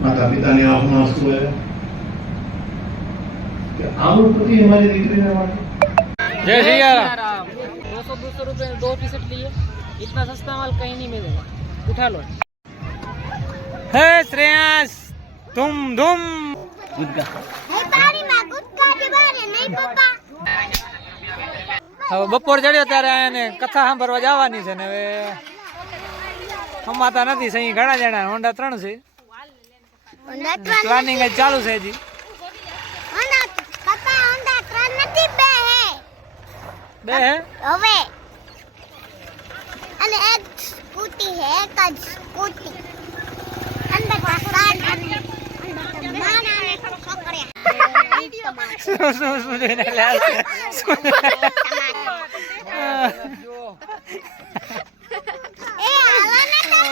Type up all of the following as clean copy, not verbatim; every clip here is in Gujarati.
माता पिता ने आंखों आंसू है कि आम प्रति हमारी दीकरी ने माटी। जय सिया राम। 200 रुपए 2 टी शर्ट लिए, इतना सस्ता माल कहीं नहीं मिलेगा, उठा लो। हे श्रेयांश धूम धूम गुदका હવે બપોર ચડ્યો ત્યારે એને કથા સાંભળવા જવાની છે ને હવે હમાતા નથી સહી ઘણા જણા હોન્ડા 3 છે પ્લાનિંગ જ ચાલુ છે હજી બે હે હવે અને એક સ્કૂટી હે એક જ સ્કૂટી અંદર પાસાન અને માનાને છોકરિયા શું જોઈને લાલ એ આવાના તમે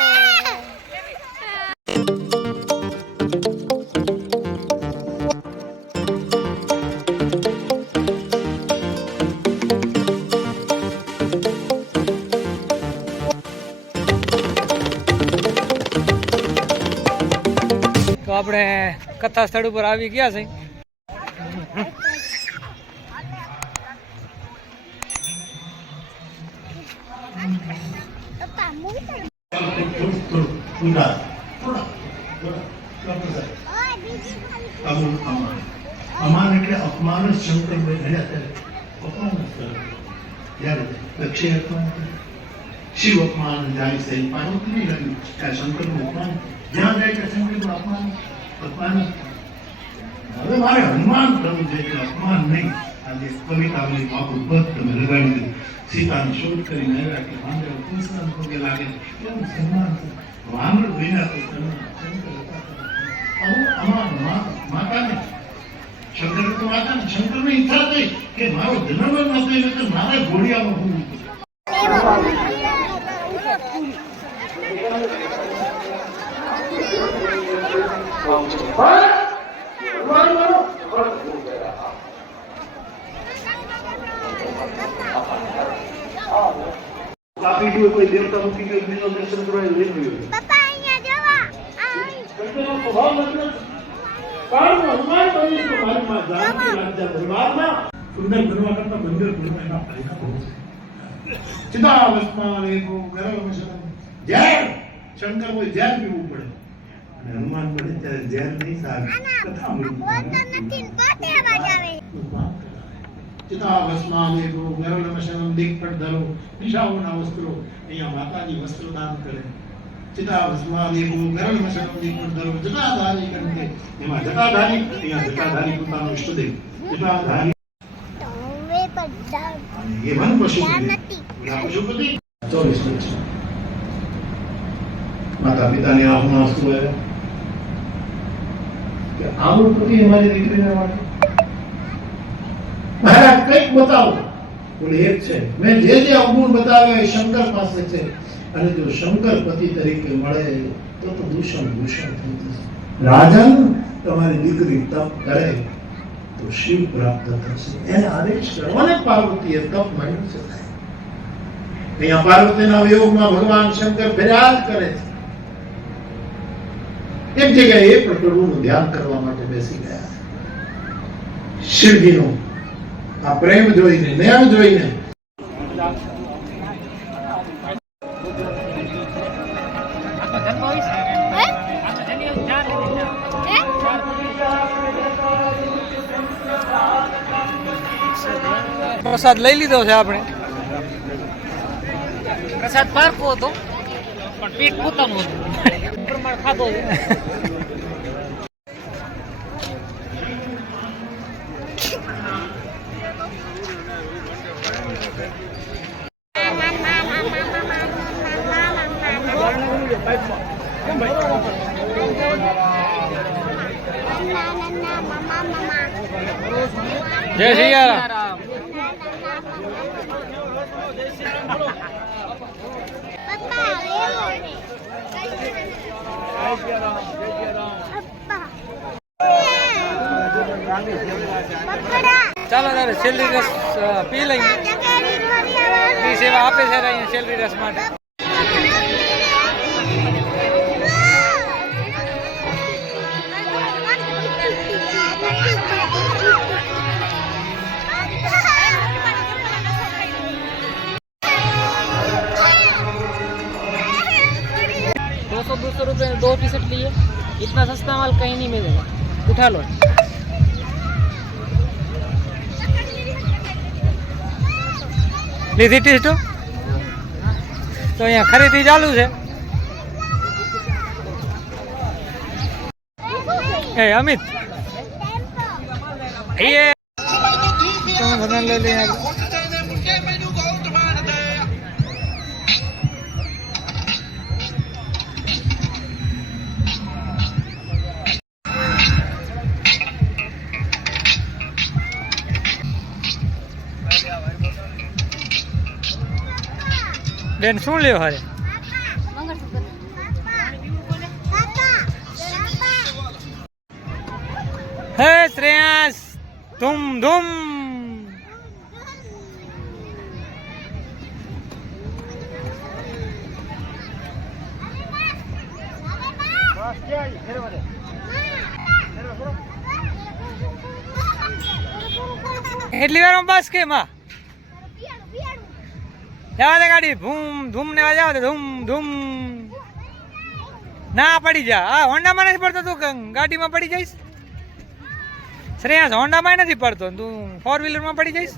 તો આપણે કથા સ્થળ ઉપર આવી ગયા છે અમાન એટલે અપમાન જ શંકર ભાઈ અપમાન જ કરે જ્યારે દક્ષિણ અપમાન શિવ અપમાન જાય છે પાર્વતી નહીં લાગ્યું કે શંકરનું અપમાન જ્યાં જાય કે શંકરનું અપમાન હવે મારે હનુમાન કરવું છે કે અપમાન નહીં આજે કવિતાની બાપુ પદ તમે લગાડી દીધી સીતાને શોધ કરીને આવ્યા કે વાંદરા કૃષ્ણ પગે લાગે કેવું સન્માન છે વાંદર વિના તો માતાને શંકર તો માતાને શંકરની ઈચ્છા થઈ કે મારો જન્મ જ નથી એટલે મારે ઘોડિયામાં હોવું કાપી ગયો કોઈ દેવતા મૂકી ગયો બીજો દર્શન કરવા લઈ ગયો પપ્પા અહીંયા જોવા શંકરનો સ્વભાવ નથી કારણ હનુમાન બની તો મારી માં જાનકી રાજ્ય દરબારમાં સુંદર બનવા કરતા બંદર બનવા એના ફાયદા બહુ છે ચિદાવસ્માન એકો ગરમશમ ઝેર શંકર કોઈ ઝેર પીવું પડે અને હનુમાન બને ત્યારે ઝેર નહીં સાહેબ કથા નથી પાટે અવાજ આવે ચિતાવસ્માન એકો ગરમશમ દીપટ ધરો નિશાઓના વસ્ત્રો અહીંયા માતાજી વસ્ત્રદાન કરે ચિતાવસ્માન એકો ગરમશમ દીપટ ધરો જટાધારી કંઠે એમાં જટાધારી અહીંયા જટાધારી પોતાનો ઈષ્ટદેવ જટાધારી તોવે પડ્ડા ये मन पशु નથી पशुपति 24 वर्ष माता पिता ने आंखों आंसू है कि आम प्रति हमारी दीकरी ने माटी महाराज कई बताओ बोले एक છે મેં જે જે અવગુણ બતાવ્યા એ શંકર પાસે છે અને જો શંકર પતિ તરીકે મળે તો દૂષણ ભૂષણ થઈ જશે રાજન તમારી દીકરી તપ કરે તો શિવ પ્રાપ્ત થશે એને આદેશ કરો અને પાર્વતીએ તપ માંડ્યું છે અહીંયા પાર્વતીના વિયોગમાં ભગવાન શંકર ફરિયાદ કરે છે એક જગ્યાએ એ પ્રભુનું ધ્યાન કરવા માટે બેસી ગયા શિવજીનો આ પ્રેમ જોઈને નેમ જોઈને પ્રસાદ લઈ લીધો છે આપણે પ્રસાદ પારકો હતો પણ પેટ પોતાનું હતું પ્રમાણ ખાધો છે જય સિયા રામ પપ્પા લેવો ચાલો તારે છેલ્લી રસ પી લઈએ એ સેવા આપે છે અહીંયા છેલ્લી રસ માટે इतना सस्ता माल कहीं नहीं मिलेगा, उठा लो। લીધી ટેસ્ટ તો અહીંયા ખરીદી ચાલુ છે. એ અમિત એ તમે બધા લઈ લઈ બેન શું લ્યો હારે? હે શ્રેયાસ ધૂમ ધૂમ. એટલી વાર બસ કે માં જવા દે ગાડી ધૂમ ધૂમ ને જવા દે ધૂમ ધૂમ. ના પડી જા. હા હોન્ડામાં નથી પડતો, તું ગાડીમાં પડી જઈશ. શ્રેયાસ હોન્ડામાં નથી પડતો, તું 4 વ્હીલરમાં પડી જઈશ.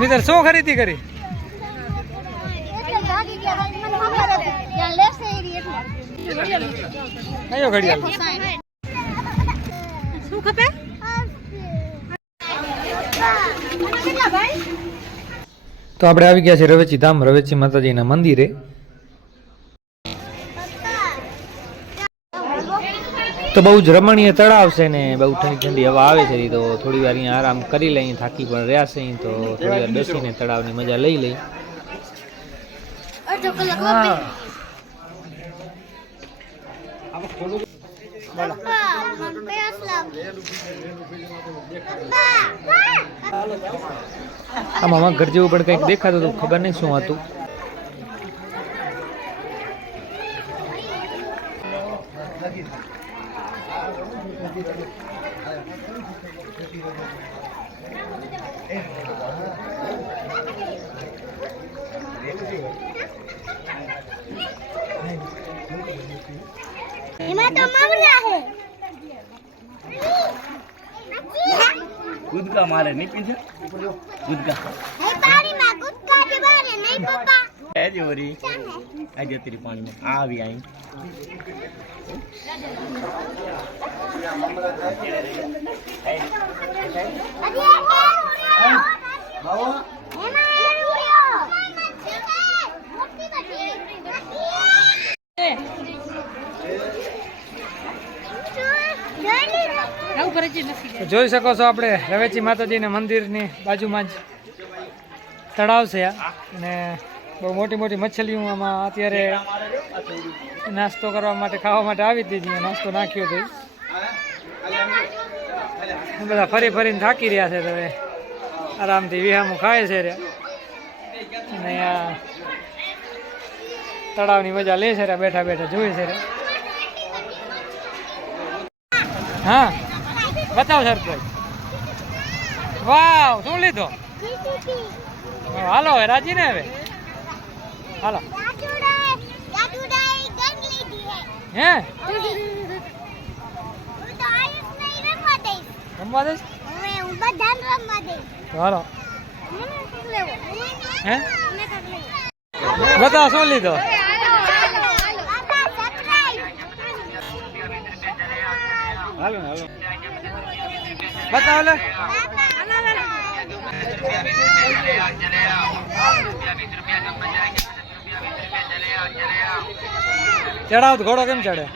મિત્ર શું ખરીદી કરી? કયો ઘડિયાળ શું ખપે? તો આપણે આવી ગયા છે રવેચી ધામ, રવેચી માતાજીના મંદિરે. તો બહુ જ રમણીય તળાવ છે ને બહુ ઠંડી ઠંડી હવા આવે છે, તો થોડી વાર અહીંયા આરામ કરી લઈએ. થાકી પણ રહ્યા છે તો થોડી વાર બેસીને તળાવની મજા લઈ લઈ. આમાં ઘર જેવું પણ કંઈક દેખાતું હતું, ખબર નહીં શું હતું. એમાં તો મવરા હે. ગુદકા મારે નહીં પીછે ગુદકા હે પાણીમાં ગુટકા કે બારે નહીં પપ્પા. એ જોરી આજે તેરી પાણીમાં આવી આઈ જોઈ શકો છો આપણે રવેચી માતાજીના મંદિરની બાજુમાં જ તળાવ છે અને બહુ મોટી મોટી મછલીઓ આમાં અત્યારે નાસ્તો કરવા માટે ખાવા માટે આવી હતી. નાસ્તો નાખ્યો હતો. બધા ફરી ફરીને થાકી રહ્યા છે, હવે આરામથી વિહામું ખાય છે અને અહીંયા તળાવની મજા લે છે, બેઠા બેઠા જોઈ છે. હા બતાવ સરપ્રાઈઝ. વાવ શું લીધો? હાલો હવે રાજી ને હવે હાલો. હે રમવા દઈશ તો હાલો. હે બતાવ શું લીધો? હાલો હાલો બતાવો લે. ચડાવ ઘોડો કેમ ચડે?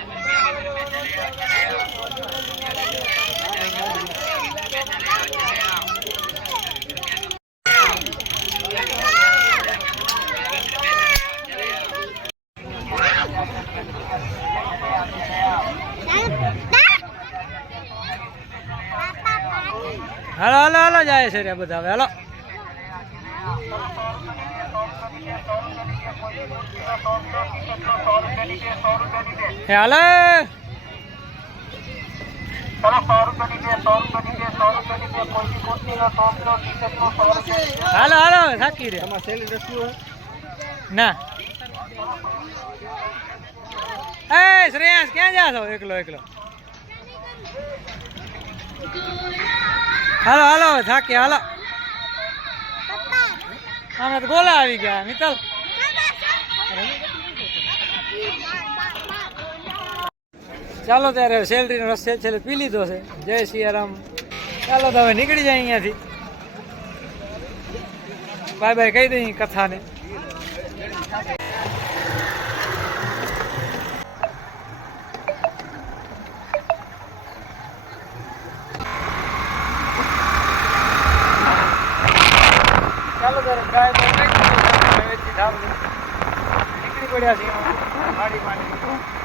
હાલો હાલો હાલો જાય છે રે બધા. હવે હાલો હાલો હાલો હાલો થાકી રે તમારે સેલી રસ્યું હોય ના એ શ્રેયાંશ ક્યાં જા છો એકલો એકલો હાલો હાલો હવે થાકી હાલો આમે તો ગોલા આવી ગયા મિત્તલ ચાલો ત્યારે સેલરીનો રસ છેલ્લે પી લીધો છે જય સિયારામ ચાલો તો હવે નીકળી જાય અહીંયાથી બાય બાય કહી દઈ કથાને ચાલો ત્યારે ગાય નીકળી પડ્યા છીએ ગાડી માંડી